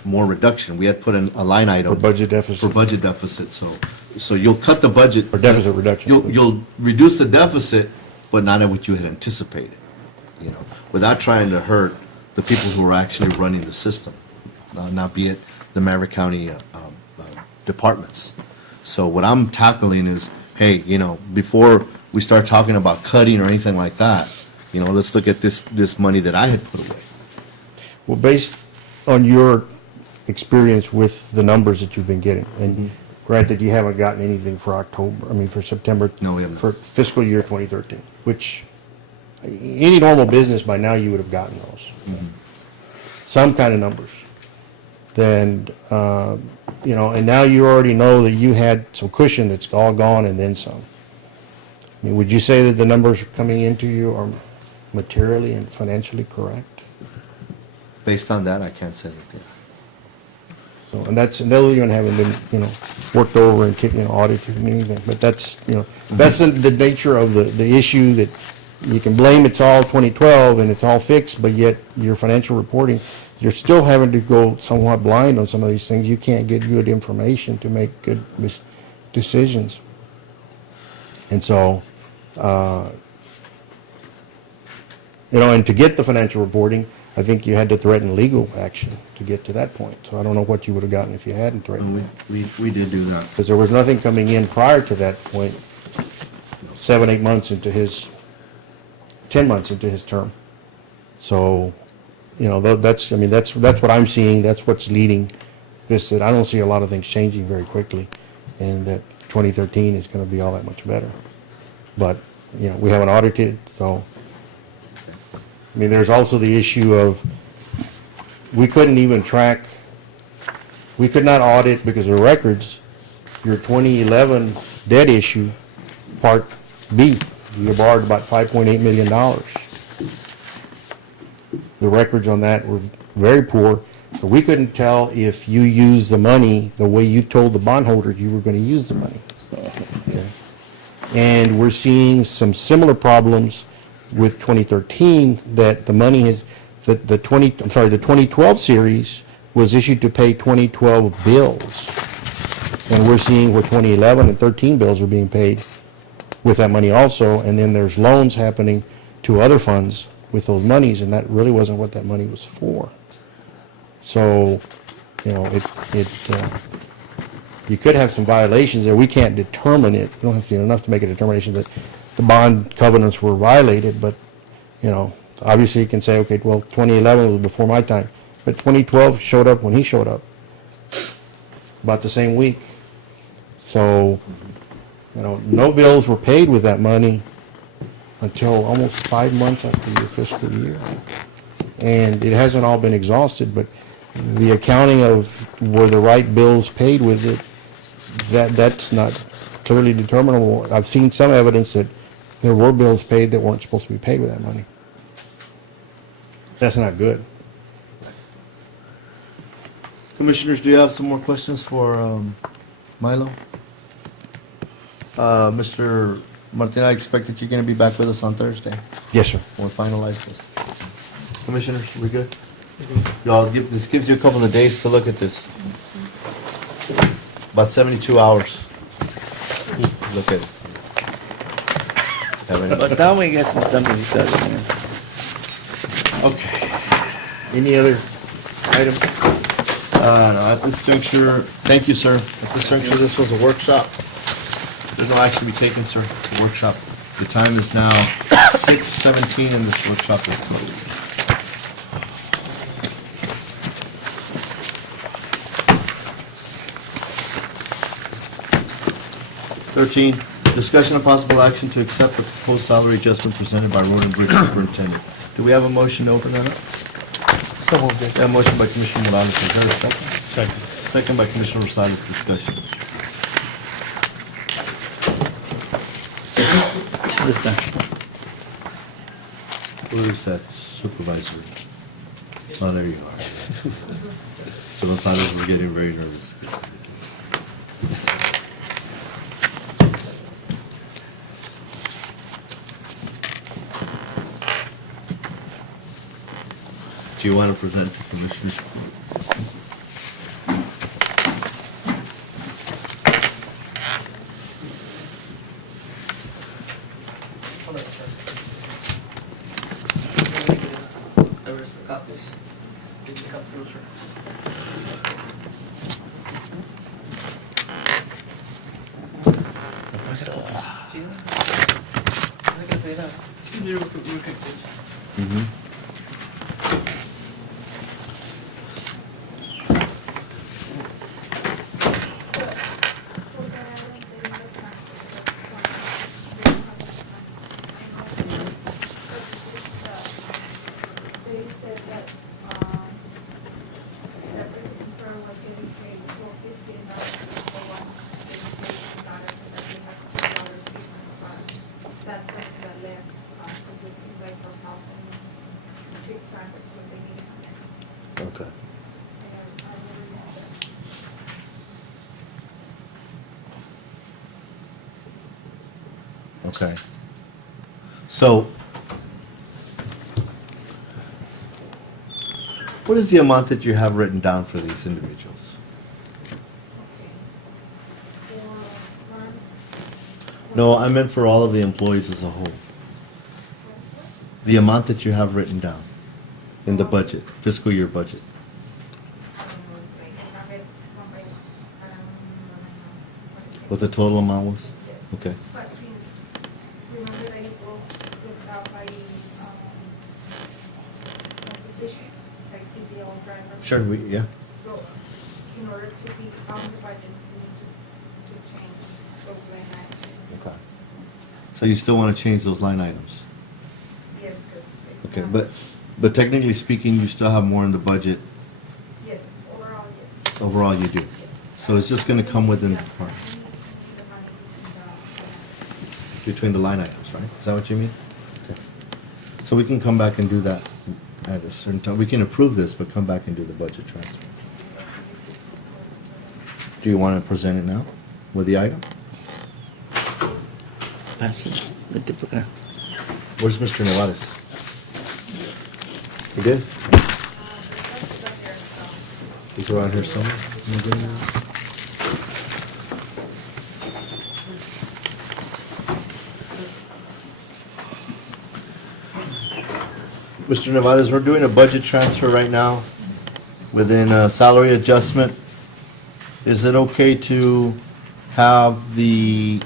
more reduction. We had put in a line item For budget deficit? for budget deficit. So you'll cut the budget. Or deficit reduction? You'll reduce the deficit, but not at what you had anticipated. You know, without trying to hurt the people who are actually running the system, not be it the Maverick County departments. So what I'm tackling is, hey, you know, before we start talking about cutting or anything like that, you know, let's look at this money that I had put away. Well, based on your experience with the numbers that you've been getting, and granted, you haven't gotten anything for for September. No, we haven't. For fiscal year 2013, which any normal business by now you would have gotten those. Some kind of numbers. Then, you know, and now you already know that you had some cushion that's all gone and then some. I mean, would you say that the numbers coming into you are materially and financially correct? Based on that, I can't say that they are. So, and those even haven't been, you know, worked over and audited and anything. But that's, you know, that's the nature of the issue, that you can blame it's all 2012 and it's all fixed, but yet your financial reporting you're still having to go somewhat blind on some of these things. You can't get good information to make good decisions. And so, and to get the financial reporting, I think you had to threaten legal action to get to that point. So I don't know what you would have gotten if you hadn't threatened it. We did do that. Because there was nothing coming in prior to that point, 7, 8 months into 10 months into his term. So, that's what I'm seeing. That's what's leading this, that I don't see a lot of things changing very quickly, and that 2013 is going to be all that much better. But, we haven't audited, so, there's also the issue of, we could not audit because of records, your 2011 debt issue, Part B. You borrowed about $5.8 million. The records on that were very poor. So we couldn't tell if you used the money the way you told the bondholder you were going to use the money. Okay. And we're seeing some similar problems with 2013, that the money is, the 2012 series was issued to pay 2012 bills. And we're seeing where 2011 and 13 bills are being paid with that money also, and then there's loans happening to other funds with those monies, and that really wasn't what that money was for. So, you could have some violations there. We can't determine it. We don't have to enough to make a determination that the bond covenants were violated, but, obviously you can say, okay, well, 2011 was before my time, but 2012 showed up when he showed up, about the same week. So, no bills were paid with that money until almost 5 months after your fiscal year. And it hasn't all been exhausted, but the accounting of were the right bills paid with it, that's not clearly determinable. I've seen some evidence that there were bills paid that weren't supposed to be paid with that money. That's not good. Commissioners, do you have some more questions for Milo? Mr. Martin, I expect that you're going to be back with us on Thursday. Yes, sir. We'll finalize this. Commissioners, we good? Y'all, this gives you a couple of days to look at this. About 72 hours. Look at it. But now we get some time to decide. Okay. Any other items? No, at this juncture, thank you, sir. At this juncture, this was a workshop. There's no action to be taken, sir. The workshop. The time is now 6:17 and this workshop is closed. Discussion of possible action to accept the proposed salary adjustment presented by Road and Bridge Superintendent. Do we have a motion to open that up? So moved. We have a motion by Commissioner Morales. Is there a second? Second. Second by Commissioner Rosales. Discussion. This time. Who is that supervisor? Oh, there you are. Mr. Gonzalez, we're getting very nervous. Do you want to present to Commissioners? They said that, that person was getting paid $4.50 and not for one getting paid $2 and that they have $2 difference, but that person that left, so he went from house and fixed time or something. Okay. Okay. So, What is the amount that you have written down for these individuals? No, I meant for all of the employees as a whole. The amount that you have written down in the budget, fiscal year budget. What the total amount was? Okay. But since, remember that it broke out by position, like CDL driver. Sure, yeah. So, in order to be on the budget, we need to change those line items. Okay. So you still want to change those line items? Yes, because. Okay, but technically speaking, you still have more in the budget. Yes, overall, yes. Overall, you do. Yes. So it's just going to come within the department, between the line items, right? Is that what you mean? Okay. So we can come back and do that at a certain time. We can approve this, but come back and do the budget transfer. Do you want to present it now with the item? Vete por acá. Where's Mr. Nevares? He did? He's around here somewhere. Mr. Nevares, we're doing a budget transfer right now within a salary adjustment. Is it okay to have the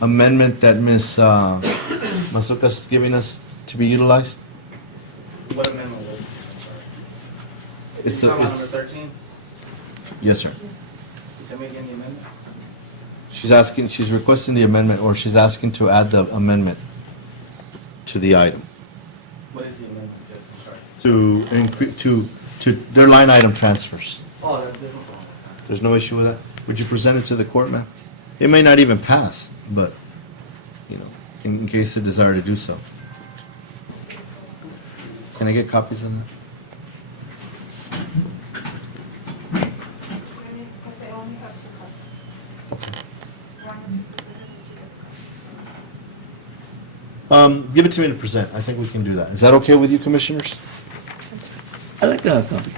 amendment that Ms. Masuka's giving us to be utilized? What amendment was it? I'm sorry. It's It's a- number it's- 13? Yes, sir. Tell me again the amendment? She's requesting the amendment, or she's asking to add the amendment to the item. What is the amendment? I'm sorry. To their line item transfers. Oh, there's no problem. There's no issue with that? Would you present it to the court, ma'am? It may not even pass, but, you know, in case they desire to do so. Can I get copies of that? Because I only have 2 cuts. One to present and 2 cuts. Give it to me to present. I think we can do that. Is that okay with you, commissioners? I like to have a copy.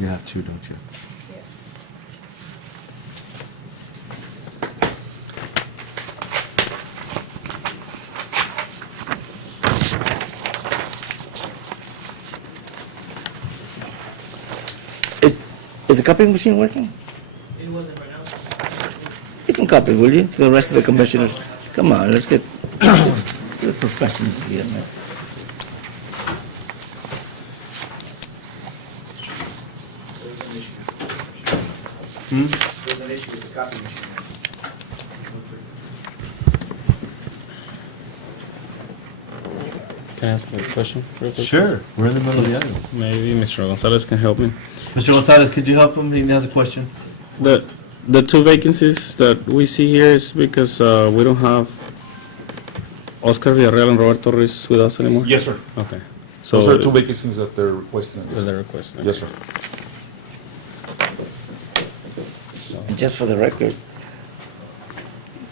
You have 2, don't you? Yes. Is the copying machine working? It wasn't right now. Get some copy, will you, for the rest of the commissioners? Come on, let's get the professionals here, man. There's an issue. Hmm? There's an issue with the copy machine. Can I ask a question real quick? Sure. We're in the middle of the item. Maybe Mr. Gonzalez can help me. Mr. Gonzalez, could you help him? He has a question. The 2 vacancies that we see here is because we don't have Oscar Villarreal and Roberto Ruiz with us anymore? Yes, sir. Okay. So Those are 2 vacancies that they're requesting. That's the request. okay. Yes, sir. And just for the record,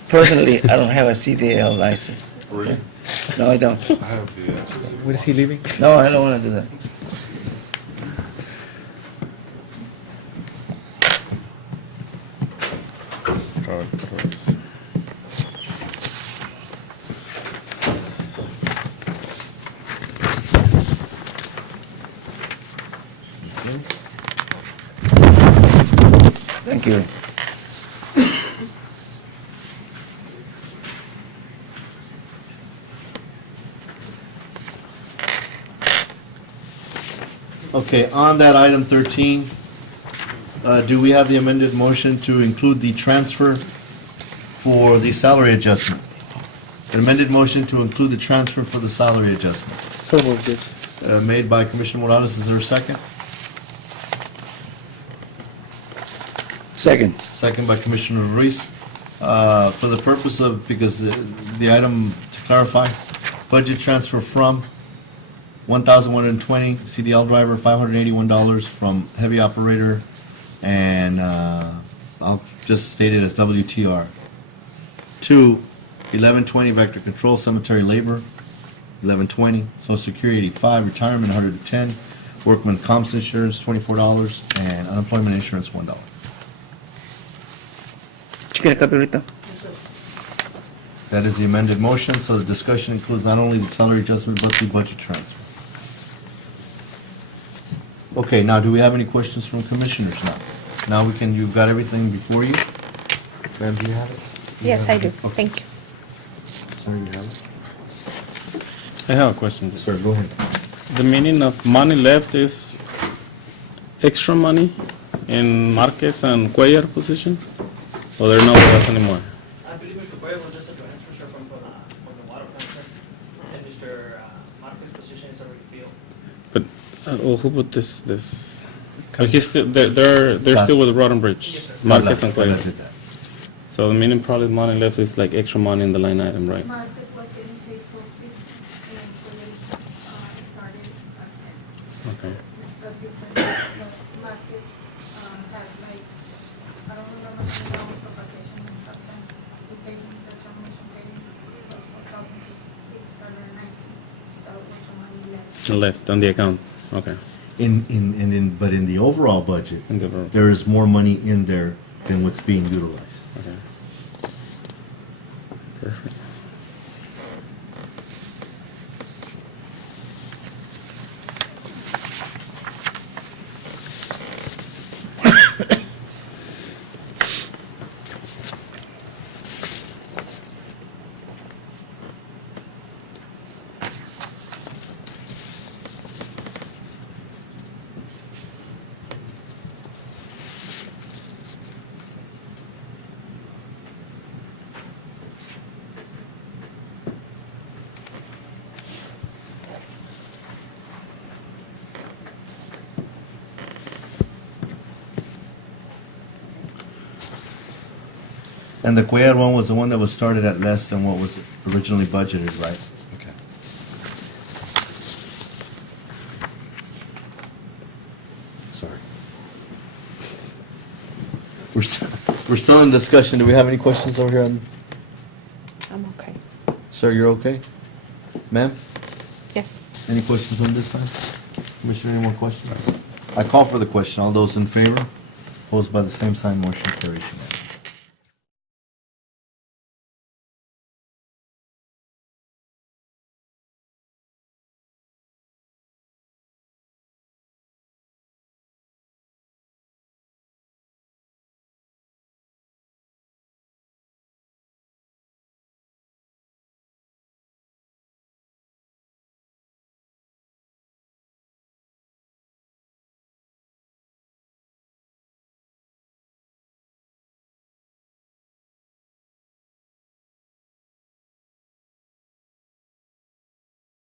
personally, I don't have a CDL license. Really? No, I don't. I have the, When is he leaving? No, I don't want to do that. Roberto Ruiz. Thank you. Okay, on that item 13, do we have the amended motion to include the transfer for the salary adjustment? An amended motion to include the transfer for the salary adjustment. So moved. Made by Commissioner Morales, is there a second? Second. Second by Commissioner Ruiz. For the purpose of, because the item, to clarify, budget transfer from 1,120 CDL driver, $581 from heavy operator, and I'll just state it as WTR, to 1120 vector control cemetery labor, $11.20. Social Security, $85. Retirement, $110. Workman comps insurance, $24. And unemployment insurance, $1. Cheque la copia ahorita. That is the amended motion, so the discussion includes not only the salary adjustment, but the budget transfer. Okay, now, do we have any questions from commissioners now? Now we can, you've got everything before you? Ma'am, do you have it? Yes, I do. Okay. Thank you. Sorry, you have it? I have a question. Sir, go ahead. The meaning of money left is extra money in Marquez and Cuellar position? Or they're not with us anymore? I believe Mr. Cuellar was just a transfer, sir, from the water contract, and Mr. Marquez's position is already filled. But, who put this? But he's still, they're still with Rotten Bridge? Yes, sir. Marquez and Carla Cuellar. did that. So the meaning probably money left is like extra money in the line item, right? Market was getting paid for 50, and so they started at 10. Okay. But different, Market had like, I don't remember how many hours of vacation in that time. We paid him, the termination pay was 4,619. That was the money left. Left on the account, okay. But in the overall budget, In the overall. there is more money in there than what's being utilized. Okay. Perfect. And the Cuellar one was the one that was started at less than what was originally budgeted, right? Okay. Sorry. We're still in discussion. Do we have any questions over here on, I'm okay. sir, you're okay? Ma'am, Yes. any questions on this side? Commissioner, any more questions? I call for the question. All those in favor? Opposed by the same sign, motion carries unanimously.